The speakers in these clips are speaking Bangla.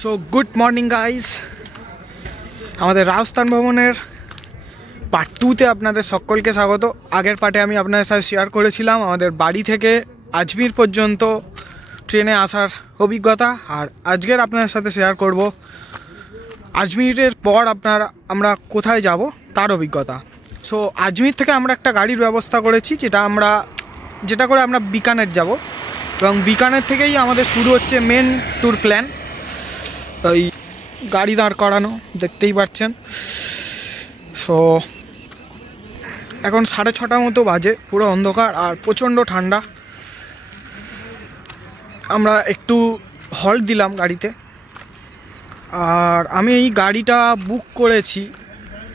সো গুড মর্নিং গাইস, আমাদের রাজস্থান ভ্রমণের পার্ট 2তে আপনাদের সকলকে স্বাগত। আগের পার্টে আমি আপনাদের সাথে শেয়ার করেছিলাম আমাদের বাড়ি থেকে আজমির পর্যন্ত ট্রেনে আসার অভিজ্ঞতা, আর আজকের আপনাদের সাথে শেয়ার করব আজমিরের পর আমরা কোথায় যাব তার অভিজ্ঞতা। সো আজমির থেকে আমরা একটা গাড়ির ব্যবস্থা করেছি, যেটা করে আমরা বিকানের যাব, এবং বিকানের থেকেই আমাদের শুরু হচ্ছে মেন ট্যুর প্ল্যান। ওই গাড়ি দাঁড় করানো দেখতেই পাচ্ছেন। সো এখন 6:30 মতো বাজে, পুরো অন্ধকার আর প্রচণ্ড ঠান্ডা। আমরা একটু হল্ট দিলাম গাড়িতে, আর আমি এই গাড়িটা বুক করেছি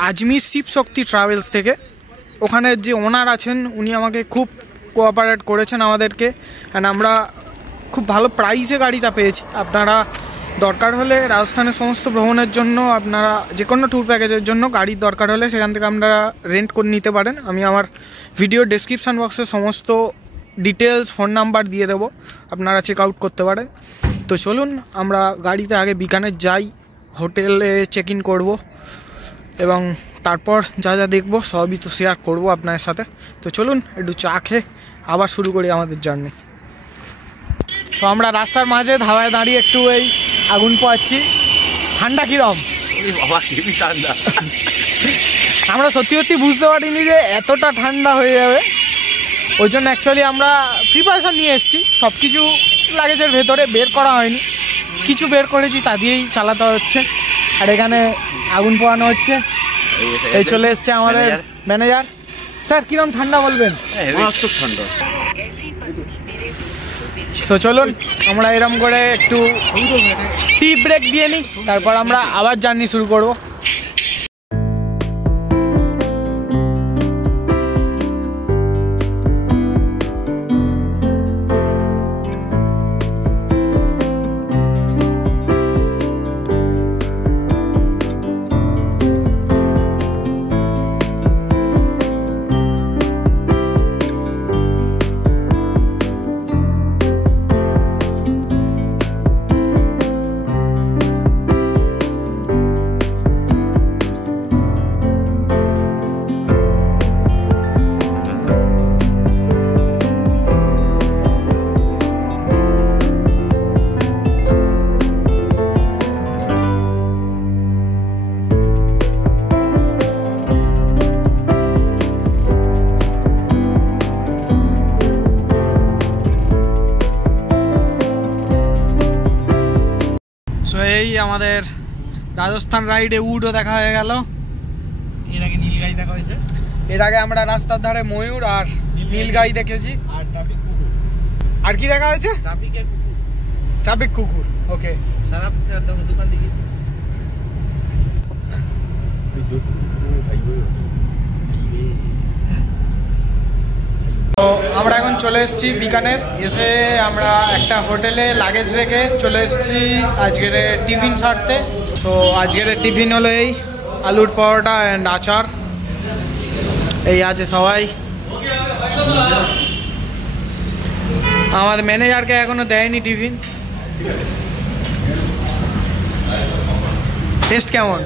আজমির শিব শক্তি ট্রাভেলস থেকে। ওখানের যে ওনার আছেন উনি আমাকে খুব কোঅপারেট করেছেন আমাদেরকে, অ্যান্ড আমরা খুব ভালো প্রাইসে গাড়িটা পেয়েছি। আপনারা দরকার হলে রাজস্থানের সমস্ত ভ্রমণের জন্য, আপনারা যে কোনো ট্যুর প্যাকেজের জন্য গাড়ির দরকার হলে সেখান থেকে আপনারা রেন্ট করে নিতে পারেন। আমি আমার ভিডিও ডেসক্রিপশান বক্সে সমস্ত ডিটেলস, ফোন নাম্বার দিয়ে দেবো, আপনারা চেক আউট করতে পারেন। তো চলুন আমরা গাড়িতে আগে বিকানের যাই, হোটেলে চেক ইন করবো, এবং তারপর যা যা দেখবো সবই তো শেয়ার করবো আপনাদের সাথে। তো চলুন একটু চা খেয়ে আবার শুরু করি আমাদের জার্নি। সো আমরা রাস্তার মাঝে ধাবায় দাঁড়িয়ে একটু এই আগুন পোয়াচ্ছি। ঠান্ডা কিরম? ঠান্ডা। আমরা সত্যি বুঝতে পারিনি যে এতটা ঠান্ডা হয়ে যাবে। ওই জন্য অ্যাকচুয়ালি আমরা প্রিপারেশান নিয়ে এসেছি, সব কিছু লাগেজের ভেতরে বের করা হয়নি, কিছু বের করেছি তা দিয়েই চালাতে হচ্ছে। আর এখানে আগুন পোয়ানো হচ্ছে। এই চলে এসছে আমাদের ম্যানেজার। স্যার কিরম ঠান্ডা বলবেন? মারাত্মক ঠান্ডা। সো চলুন আমরা এরম করে একটু টি ব্রেক দিয়ে নিই, তারপর আমরা আবার জার্নি শুরু করব। এই আমাদের রাজস্থান রাইডে উডও দেখা হয়ে গেল। এর আগে নীলগাই দেখা হয়েছে। এর আগে আমরা রাস্তার ধারে ময়ূর আর নীলগাই দেখেছি। আর ট্রাফিক কুকুর। আর কি দেখা হয়েছে? ট্রাফিকের কুকুর। ট্রাফিক কুকুর। ওকে। সারা দোকান দেখি। তো আমরা এখন চলে এসেছি বিকানের। এসে আমরা একটা হোটেলে লাগেজ রেখে চলে এসেছি আজকের টিফিন সারতে। সো আজকের টিফিন হলো এই আলুর পরোটা অ্যান্ড আচার। এই আছে সবাই। আমাদের ম্যানেজারকে এখনো দেয়নি টিফিন। টেস্ট কেমন?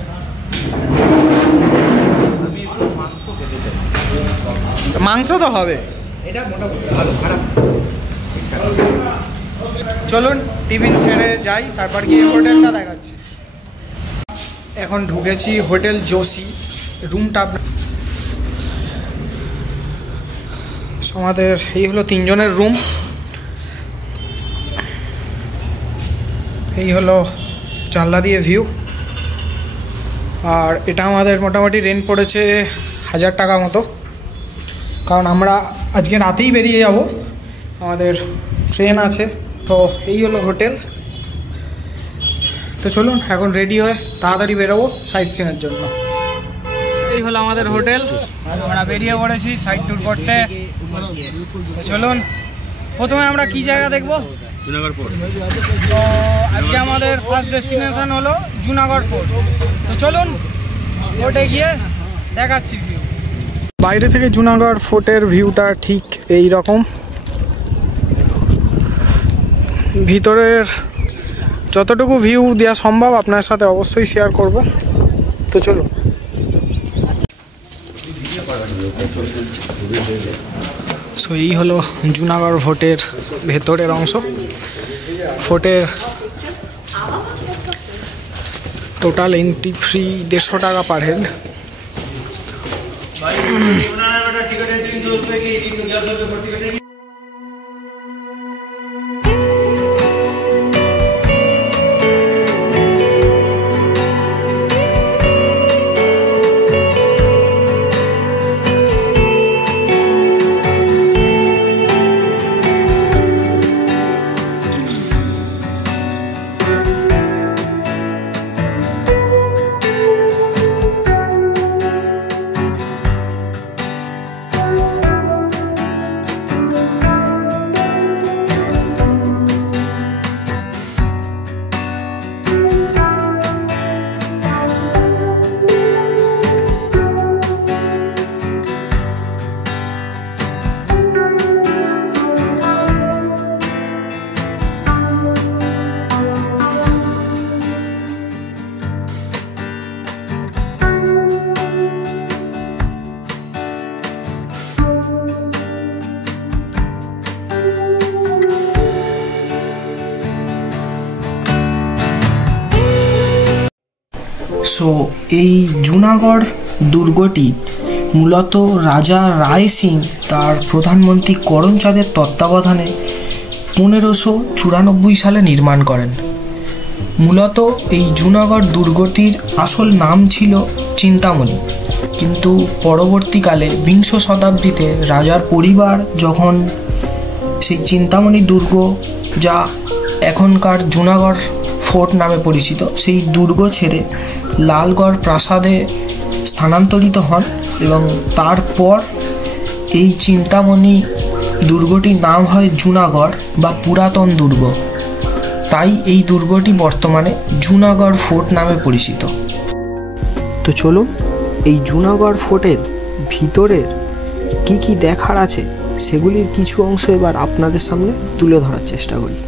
মাংস তো হবে। চলুন টিফিন সেরে যাই, তারপর গিয়ে হোটেলটা দেখাচ্ছি। এখন ঢুকেছি হোটেল জোশী রুমটা। আমাদের এই হলো 3 জনের রুম। এই হলো জানলা দিয়ে ভিউ। আর এটা আমাদের মোটামুটি রেন্ট পড়েছে 1000 টাকা মতো, কারণ আমরা আজকে রাতেই বেরিয়ে যাব, আমাদের ট্রেন আছে। তো এই হলো হোটেল। তো চলুন এখন রেডি হয়ে তাড়াতাড়ি বেরোবো সাইট সিনের জন্য। এই হলো আমাদের হোটেল, আমরা বেরিয়ে পড়েছি সাইট ট্যুর করতে। তো চলুন প্রথমে আমরা কি জায়গা দেখবো? জুনাগড় ফোর্ট। তো আজকে আমাদের ফার্স্ট ডেস্টিনেশন হলো জুনাগড় ফোর্ট। তো চলুন ফোর্টে গিয়ে দেখাচ্ছি ভিউ। বাইরে থেকে জুনাগড় ফোর্টের ভিউটা ঠিক এই রকম। ভিতরের যতটুকু ভিউ দেওয়া সম্ভব আপনার সাথে অবশ্যই শেয়ার করব। তো চলো। সো এই হলো জুনাগড় ফোর্টের ভেতরের অংশ। ফোর্টের টোটাল এন্ট্রি ফ্রি 150 টাকা পার হেড। সো এই জুনাগড় দুর্গটি মূলত রাজা রায় সিং তার প্রধানমন্ত্রী করমচাঁদের তত্ত্বাবধানে 1594 সালে নির্মাণ করেন। মূলত এই জুনাগড় দুর্গটির আসল নাম ছিল চিন্তামণি, কিন্তু পরবর্তীকালে 20 শতাব্দীতে রাজার পরিবার যখন সেই চিন্তামণি দুর্গ, যা এখনকার জুনাগড় ফোর্ট নামে পরিচিত, সেই দুর্গ ছেড়ে লালগড় প্রাসাদে স্থানান্তরিত হন এবং তারপর এই চিন্তামণি দুর্গটির নাম হয় জুনাগড় বা পুরাতন দুর্গ। তাই এই দুর্গটি বর্তমানে জুনাগড় ফোর্ট নামে পরিচিত। তো চলুন এই জুনাগড় ফোর্টের ভিতরের কি কি দেখার আছে সেগুলির কিছু অংশ এবার আপনাদের সামনে তুলে ধরার চেষ্টা করি।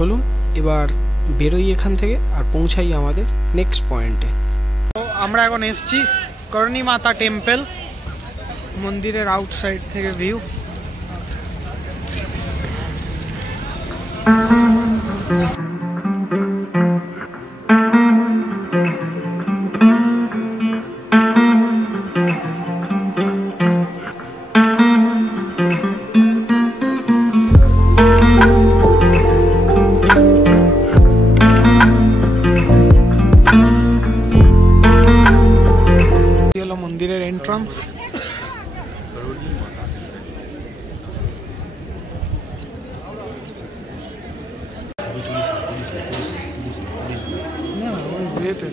চলুন এবার বেরোই এখান থেকে আর পৌঁছাই আমাদের নেক্সট পয়েন্টে। তো আমরা এখন এসেছি করণী মাতা টেম্পল, মন্দিরের আউটসাইড থেকে ভিউ। মন্দিরের এন্ট্রান্স।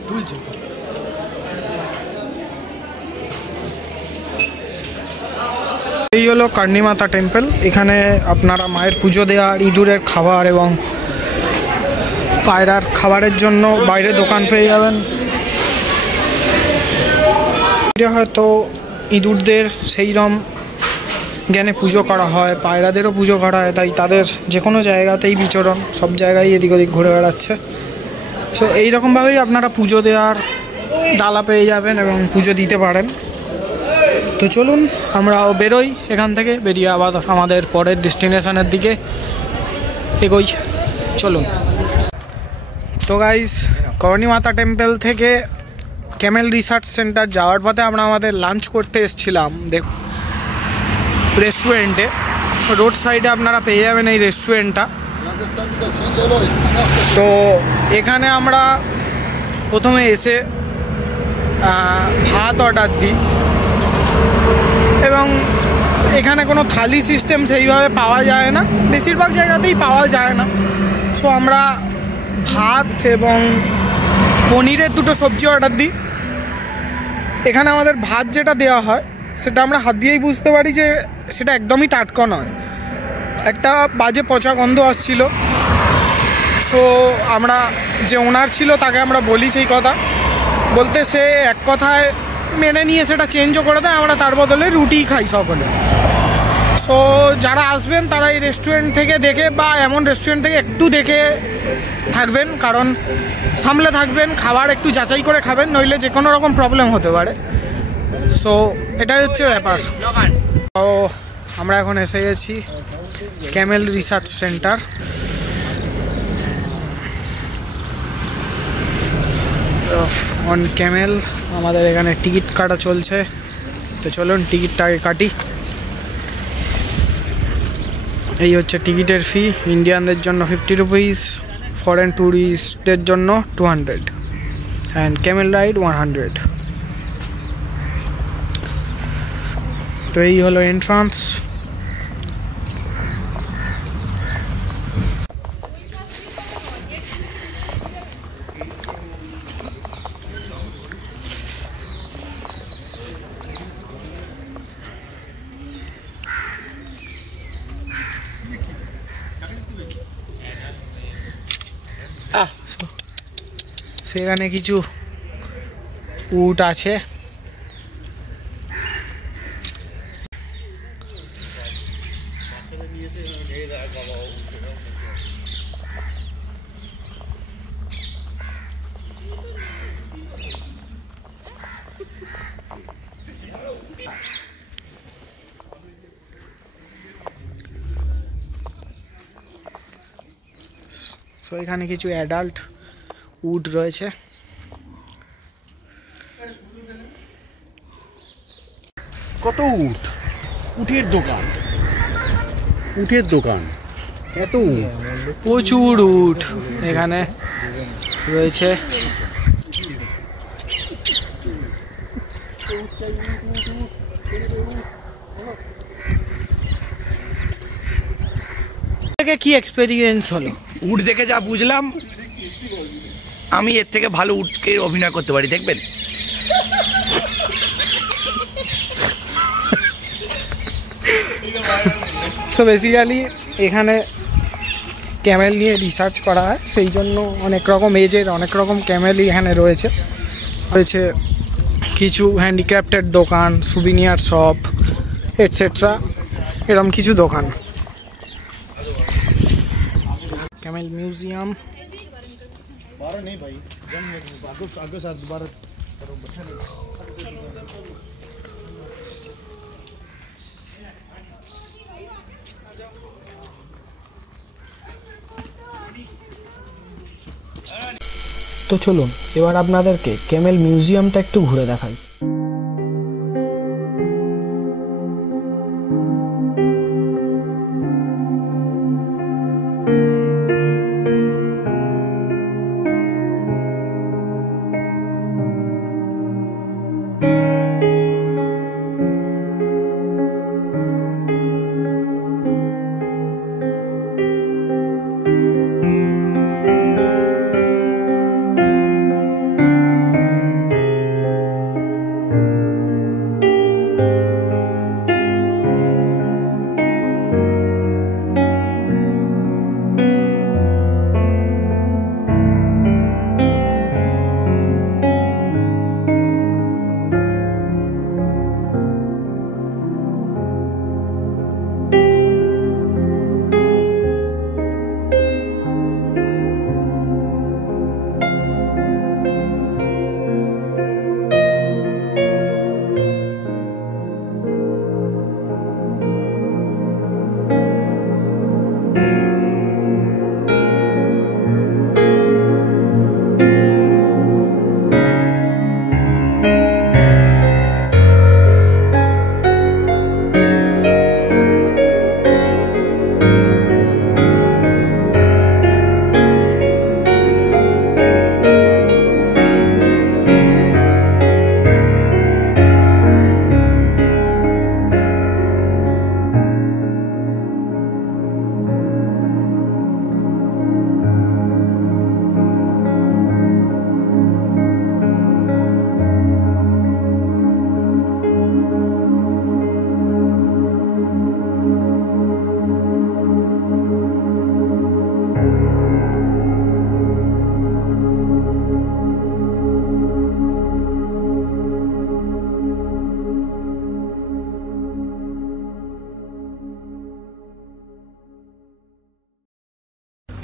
তুলছে এই হলো করণী মাতা টেম্পল। এখানে আপনারা মায়ের পুজো দেওয়ার, ইঁদুরের খাবার এবং পায়রার খাবারের জন্য বাইরে দোকান পেয়ে যাবেন। হয়তো ইঁদুরদের সেইরকম জ্ঞানে পুজো করা হয়, পায়রাদেরও পুজো করা হয়, তাই তাদের যে কোনো জায়গাতেই বিচরণ, সব জায়গায় এদিক ওদিক ঘুরে বেড়াচ্ছে। সো এইরকমভাবেই আপনারা পুজো দেওয়ার ডালা পেয়ে যাবেন এবং পুজো দিতে পারেন। তো চলুন আমরাও বেরোই এখান থেকে, বেরিয়ে আবার আমাদের পরের ডেস্টিনেশনের দিকে এগোই। চলুন। তো গাইস, করণী মাতা টেম্পল থেকে ক্যামেল রিসার্চ সেন্টার যাওয়ার পথে আমরা আমাদের লাঞ্চ করতে এসেছিলাম রেস্টুরেন্টে। রোড সাইডে আপনারা পেয়ে যাবেন এই রেস্টুরেন্টটা। তো এখানে আমরা প্রথমে এসে ভাত অর্ডার দিই এবং এখানে কোনো থালি সিস্টেম সেইভাবে পাওয়া যায় না, বেশিরভাগ জায়গাতেই পাওয়া যায় না। সো আমরা ভাত এবং পনিরের দুটো সবজি অর্ডার দিই। এখানে আমাদের ভাত যেটা দেওয়া হয় সেটা আমরা হাত দিয়েই বুঝতে পারি যে সেটা একদমই টাটকা নয়, একটা বাজে পচা গন্ধ আসছিল। সো আমরা যে ওনার ছিল তাকে আমরা বলি সেই কথা, বলতে সে এক কথায় মেনে নিয়ে সেটা চেঞ্জও করে দেয়, আমরা তার বদলে রুটিই খাই সকলে। সো যারা আসবেন তারা এই রেস্টুরেন্ট থেকে দেখে বা এমন রেস্টুরেন্ট থেকে একটু দেখে থাকবেন, কারণ সামলে থাকবেন, খাবার একটু যাচাই করে খাবেন, নইলে যে কোনো রকম প্রবলেম হতে পারে। সো এটাই হচ্ছে ব্যাপার। তো আমরা এখন এসে গেছি Camel research centre. On Camel আমাদের এখানে টিকিট কাটা চলছে। তো চলুন টিকিটটা আগে কাটি। এই হচ্ছে টিকিটের ফি। ইন্ডিয়ানদের জন্য 50 রুপিস, ফরেন ট্যুরিস্টদের জন্য 200 অ্যান্ড ক্যামেল রাইড 100। তো এই হলো এন্ট্রান্স। সেখানে কিছু উট আছে। সো এখানে কিছু অ্যাডাল্ট উট রয়েছে। কত উট, উটের দোকান, উটের দোকান, এত উট, প্রচুর উট এখানে রয়েছে। কি এক্সপেরিয়েন্স হলো? উট দেখে যা বুঝলাম, আমি এর থেকে ভালো উটকে অভিনয় করতে পারি, দেখবেন। সো বেসিক্যালি এখানে ক্যামেল নিয়ে রিসার্চ করা হয়, সেই জন্য অনেক রকম এজের অনেক রকম ক্যামেলই এখানে রয়েছে। কিছু হ্যান্ডিক্রাফটের দোকান, সুভিনিয়ার শপ এটসেট্রা, এরকম কিছু দোকান। Camel museum. তো চলুন এবার আপনাদেরকে ক্যামেল মিউজিয়ামটা একটু ঘুরে দেখাই।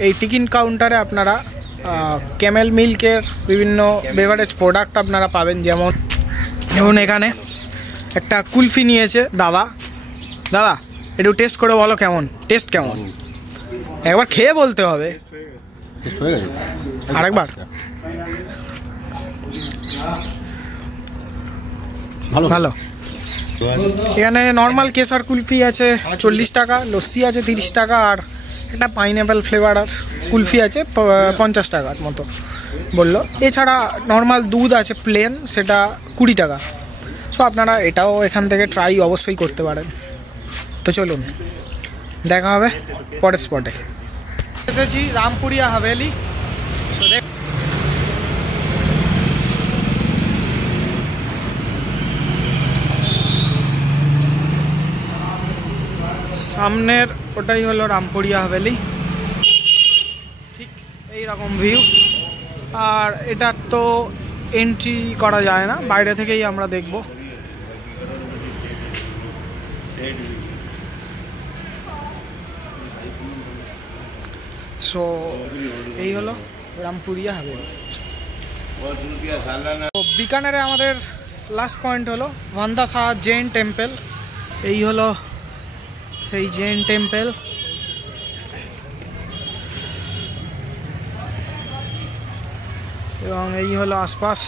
এই টিকিট কাউন্টারে আপনারা ক্যামেল মিল্কের বিভিন্ন বেভারেজ প্রোডাক্ট আপনারা পাবেন, যেমন এখানে একটা কুলফি নিয়েছে দাদা। দাদা একটু টেস্ট করে বলো কেমন, টেস্ট কেমন, একবার খেয়ে বলতে হবে। আরেকবার ভালো। এখানে নর্মাল কেসার কুলফি আছে 40 টাকা, লস্যি আছে 30 টাকা, আর একটা পাইনঅ্যাপেল ফ্লেভার কুলফি আছে 50 টাকার মতো বললো। এছাড়া নর্মাল দুধ আছে প্লেন, সেটা 20 টাকা। সো আপনারা এটাও এখান থেকে ট্রাই অবশ্যই করতে পারেন। তো চলুন দেখা হবে পরের স্পটে। এসেছি রামপুরিয়া হাভেলি। সো দেখ সামনের ওটাই হলো রামপুরিয়া হাভেলি, ঠিক এইরকম ভিউ। আর এটা তো এন্ট্রি করা যায় না, বাইরে থেকেই আমরা দেখব। সো এই হলো রামপুরিয়া হাভেলি। তো বিকানেরে আমাদের লাস্ট পয়েন্ট হলো ভান্দা শাহ জৈন টেম্পল। এই হলো সেই জৈন টেম্পল। এবং এই হলো আশপাশ।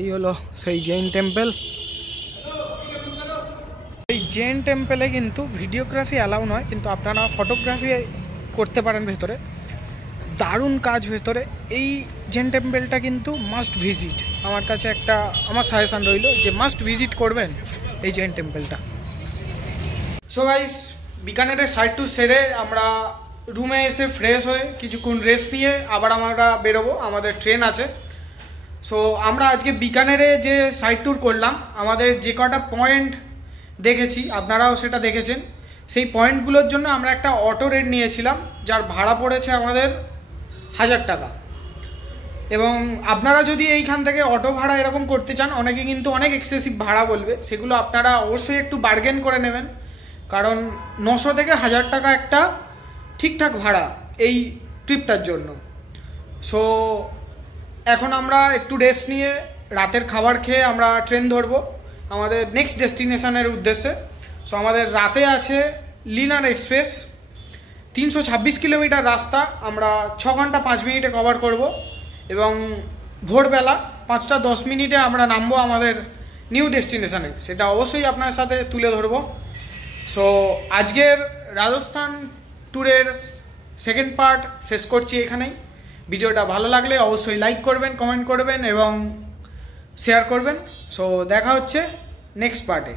এই হলো সেই জৈন টেম্পল। এই জৈন টেম্পলে কিন্তু ভিডিওগ্রাফি অ্যালাউ নয়, কিন্তু আপনারা ফটোগ্রাফি করতে পারেন ভেতরে। দারুণ কাজ ভেতরে। এই জৈন টেম্পলটা কিন্তু মাস্ট ভিজিট। আমার কাছে আমার সাজেশান রইল যে মাস্ট ভিজিট করবেন এই জৈন টেম্পলটা। সো গাইস, বিকানেরের সাইড টু সেরে আমরা রুমে এসে ফ্রেশ হয়ে কিছুক্ষণ রেস্ট নিয়ে আবার আমরা বেরোবো, আমাদের ট্রেন আছে। সো আমরা আজকে বিকানেরে যে সাইড ট্যুর করলাম, আমাদের যে কটা পয়েন্ট দেখেছি আপনারাও সেটা দেখেছেন। সেই পয়েন্টগুলোর জন্য আমরা একটা অটো রেট নিয়েছিলাম, যার ভাড়া পড়েছে আমাদের 1000 টাকা। এবং আপনারা যদি এইখান থেকে অটো ভাড়া এরকম করতে চান, অনেকে কিন্তু অনেক এক্সেসিভ ভাড়া বলবে, সেগুলো আপনারা অবশ্যই একটু বার্গেন করে নেবেন, কারণ 900 থেকে 1000 টাকা একটা ঠিকঠাক ভাড়া এই ট্রিপটার জন্য। সো এখন আমরা একটু রেস্ট নিয়ে রাতের খাবার খেয়ে আমরা ট্রেন ধরবো আমাদের নেক্সট ডেস্টিনেশনের উদ্দেশ্যে। সো আমাদের রাতে আছে লিনার এক্সপ্রেস, 326 কিলোমিটার রাস্তা আমরা 6 ঘন্টা 5 মিনিটে কভার করব। এবং ভোরবেলা 5টা 10 মিনিটে আমরা নামবো আমাদের নিউ ডেস্টিনেশনে, সেটা অবশ্যই আপনার সাথে তুলে ধরবো। সো আজকের রাজস্থান ট্যুরের সেকেন্ড পার্ট শেষ করছি এখানেই। ভিডিওটা ভালো লাগলে অবশ্যই লাইক করবেন, কমেন্ট করবেন এবং শেয়ার করবেন। সো দেখা হচ্ছে নেক্সট পার্টে।